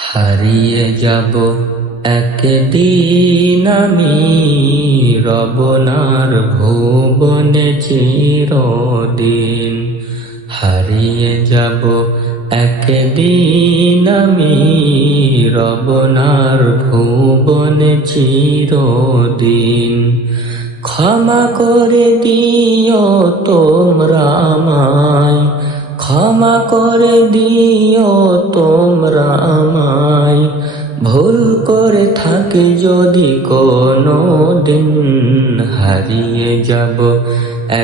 হারিয়ে যাব একদিন আমি রবনার ভুবনে চিরদিন। হারিয়ে যাব একদিন আমি রবনার ভুবনে চিরদিন। ক্ষমা করে দিও তোমরা আমায়, ক্ষমা করে দিও তোমরা আমায়, ভুল করে থাকি যদি কোনো দিন। হারিয়ে যাব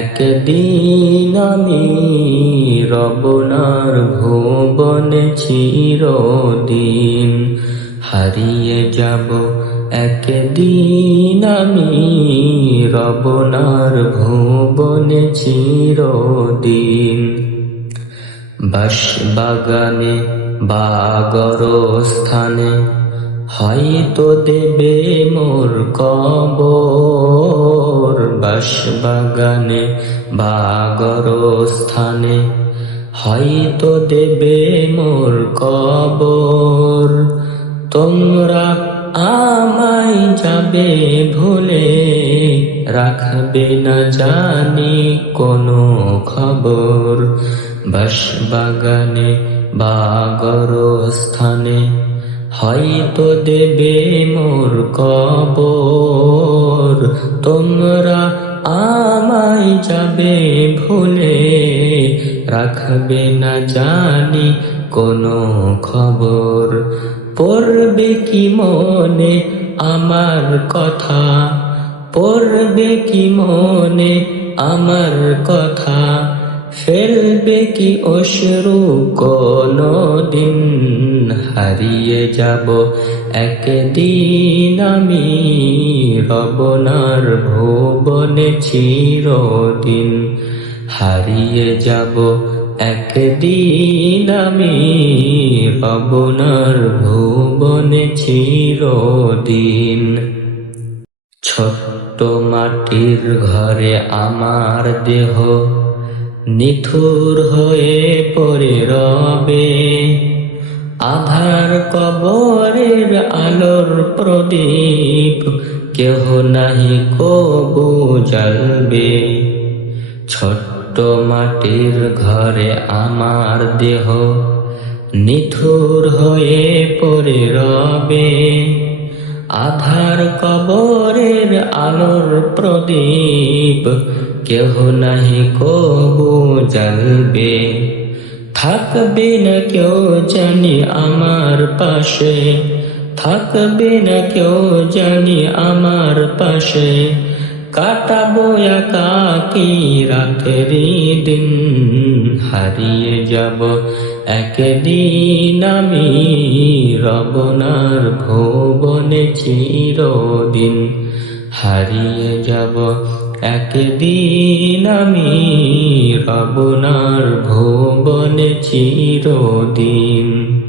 একদিন আমি রবনার ভুবনে চিরদিন। হারিয়ে যাব একদিন আমি রবনার ভুবনে চিরদিন। বাঁশবাগানে বা গরস্থানে হয়তো দেবে মোর কবর। বাঁশবাগানে বা গরস্থানে হয়তো দেবে মোর কবর। তোমরা আমায় যাবে ভুলে, রাখবে না জানি কোনো খবর। বাঁশবাগানে বা গরস্থানে হয়তো দেবে মোর কবর। তোমরা আমায় যাবে ভুলে, রাখবে না জানি কোনো খবর। পড়বে কি মনে আমার কথা, পড়বে কি মনে আমার কথা, ফেলবে কি অশ্রু কোনো দিন। হারিয়ে যাব একদিন আমি রবনার ভুবনে চিরদিন। হারিয়ে যাব একদিন আমি রবনার ভুবনে চিরদিন। ছোট্ট মাটির ঘরে আমার দেহ নিথুর হয়ে পড়ে রবে, আধার কবরের আলোর প্রদীপ কেহ নাহি কবু জ্বালবে। ছোট্ট মাটির ঘরে আমার দেহ নিথুর হয়ে পড়ে রবে, আধার কবরের আলোর প্রদীপ কেহ নাহি কবু জ্বালবে। থাকবে না কেউ জানি আমার পাশে, থাকবে না কেউ জানি আমার পাশে, কাটাবো একাকী রাতেরি দিন। হারিয়ে যাব একদিন আমি রবনার ভুবনে চিরদিন। হারিয়ে যাব একদিন আমি রবনার ভুবনে চিরদিন।